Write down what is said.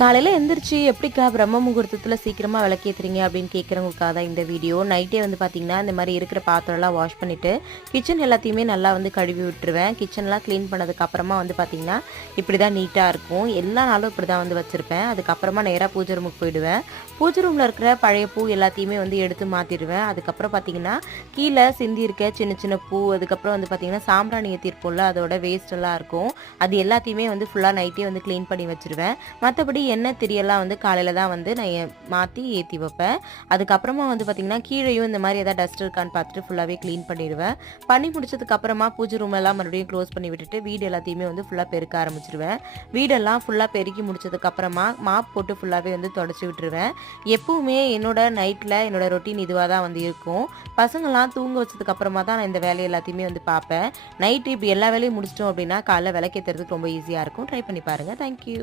காலையில எந்திரிச்சு எப்படிக்கா பிரம்ம முகூர்த்தத்துல சீக்கிரமா விளக்கேத்துறீங்க அப்படின்னு கேட்குறவங்களுக்காக தான் இந்த வீடியோ. நைட்டே வந்து பார்த்தீங்கன்னா, இந்த மாதிரி இருக்கிற பாத்திரம்லாம் வாஷ் பண்ணிட்டு, கிச்சன் எல்லாத்தையுமே நல்லா வந்து கழுவி விட்டுருவேன். கிச்சன்லாம் க்ளீன் பண்ணதுக்கு அப்புறமா வந்து பார்த்தீங்கன்னா, இப்படி தான் நீட்டாக இருக்கும். எல்லா நாளும் இப்படி தான் வந்து வச்சிருப்பேன். அதுக்கப்புறமா நேராக பூஜை ரூமுக்கு போயிடுவேன். பூஜை ரூமில் இருக்கிற பழைய பூ எல்லாத்தையுமே வந்து எடுத்து மாற்றிடுவேன். அதுக்கப்புறம் பார்த்தீங்கன்னா, கீழே சிந்தி இருக்க சின்ன சின்ன பூ, அதுக்கப்புறம் வந்து பார்த்தீங்கன்னா, சாம்பிராணி ஏற்றிருப்போம்ல, அதோட வேஸ்ட் எல்லாம் இருக்கும். அது எல்லாத்தையுமே வந்து ஃபுல்லாக நைட்டே வந்து க்ளீன் பண்ணி வச்சிருவேன். மற்றபடி எண்ணெய் திரியெல்லாம் வந்து காலையில் தான் வந்து நான் மாற்றி ஏற்றி வைப்பேன். அதுக்கப்புறமா வந்து பார்த்திங்கன்னா கீழேயும் இந்த மாதிரி எதாவது டஸ்ட் இருக்கான்னு பார்த்துட்டு ஃபுல்லாகவே க்ளீன் பண்ணிடுவேன். பண்ணி முடிச்சதுக்கப்புறமா பூஜை ரூம் எல்லாம் மறுபடியும் க்ளோஸ் பண்ணி விட்டுட்டு வீடு எல்லாத்தையுமே வந்து ஃபுல்லாக பெருக்க ஆரம்பிச்சிருவேன். வீடெல்லாம் ஃபுல்லாக பெருக்கி முடிச்சதுக்கப்புறமா மாப் போட்டு ஃபுல்லாகவே வந்து தொடச்சி விட்டுருவேன். எப்பவுமே என்னோட நைட்டில் என்னோட ரொட்டீன் இதுவாக தான் வந்து இருக்கும். பசங்கள்லாம் தூங்க வச்சதுக்கப்புறமா தான் நான் இந்த வேலை எல்லாத்தையுமே வந்து பார்ப்பேன். நைட்டு இப்படி எல்லா வேலையும் முடிச்சிட்டோம் அப்படின்னா காலைல விளக்கேற்றுறதுக்கு ரொம்ப ஈஸியாக இருக்கும். ட்ரை பண்ணி பாருங்கள். தேங்க்யூ.